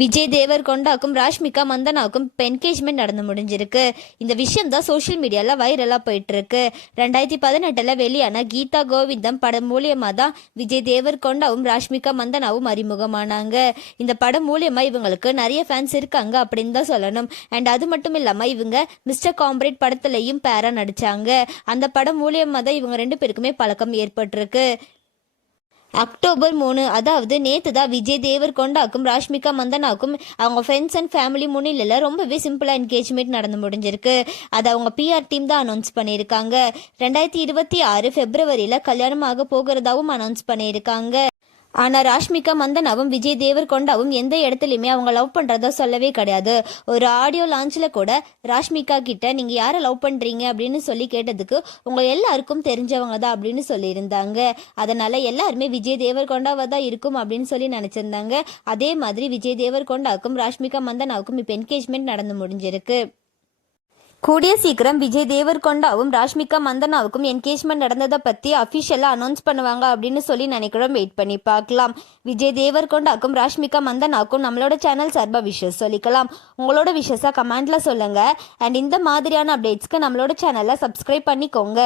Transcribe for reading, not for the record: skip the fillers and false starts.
Vijay தேவர்கொண்டாக்கும் Rashmika மந்தனாவுக்கும் engagement நடந்து முடிஞ்சிருக்கு. இந்த விஷயம் தான் சோஷியல் மீடியாவில் வைரலாக போயிட்டு இருக்கு. 2018 வெளியான கீதா கோவிந்தம் படம் மூலியமா தான் விஜய் தேவர்கொண்டாவும் ராஷ்மிகா மந்தனாவும் அறிமுகமானாங்க. இந்த படம் மூலியமா இவங்களுக்கு நிறைய ஃபேன்ஸ் இருக்காங்க அப்படின்னு தான் சொல்லணும். அண்ட் அது மட்டும் இல்லாமல் இவங்க மிஸ்டர் காம்ரேட் படத்துலையும் பேரா நடிச்சாங்க. அந்த படம் மூலியமா தான் இவங்க 2 பேருக்குமே பழக்கம் ஏற்பட்டிருக்கு. அக்டோபர் 3 அதாவது நேற்று தான் விஜய் தேவர்கொண்டாக்கும் ராஷ்மிகா மந்தனாவுக்கும் அவங்க ஃப்ரெண்ட்ஸ் அண்ட் ஃபேமிலி முன்னிலையில் ரொம்பவே சிம்பிளாக என்கேஜ்மெண்ட் நடந்து முடிஞ்சிருக்கு. அதை அவங்க பிஆர் டீம் தான் அனௌன்ஸ் பண்ணியிருக்காங்க. 2026 பிப்ரவரியில் கல்யாணமாக போகிறதாவும் அனௌன்ஸ் பண்ணியிருக்காங்க. ஆனால் ராஷ்மிகா மந்தனாவும் விஜய் தேவர்கொண்டாவும் எந்த இடத்துலையுமே அவங்க லவ் பண்ணுறதா சொல்லவே கிடையாது. ஒரு ஆடியோ லான்ச்சில் கூட ராஷ்மிகா கிட்ட நீங்கள் யாரை லவ் பண்ணுறீங்க அப்படின்னு சொல்லி கேட்டதுக்கு உங்கள் எல்லாருக்கும் தெரிஞ்சவங்க தான் அப்படின்னு சொல்லியிருந்தாங்க. அதனால் எல்லாருமே விஜய் தேவர்கொண்டாவாக தான் இருக்கும் அப்படின்னு சொல்லி நினச்சிருந்தாங்க. அதே மாதிரி விஜய் தேவர்கொண்டாவுக்கும் ராஷ்மிகா மந்தனாவுக்கும் இப்போ என்கேஜ்மெண்ட் நடந்து முடிஞ்சிருக்கு. கூடிய சீக்கிரம் விஜய் தேவர்கொண்டாவும் ராஷ்மிகா மந்தனாவுக்கும் என்கேஜ்மெண்ட் நடந்ததை பற்றி அஃபிஷியலாக அனௌன்ஸ் பண்ணுவாங்க அப்படின்னு சொல்லி நினைக்கிறோம். வெயிட் பண்ணி பார்க்கலாம். விஜய் தேவர்கொண்டாக்கும் ராஷ்மிகா மந்தனாவுக்கும் நம்மளோட சேனல் சார்பாக விஷஸ் சொல்லிக்கலாம். உங்களோட விஷஸாக கமெண்ட்ல சொல்லுங்க. அண்ட் இந்த மாதிரியான அப்டேட்ஸ்க்கு நம்மளோட சேனலை சப்ஸ்கிரைப் பண்ணிக்கோங்க.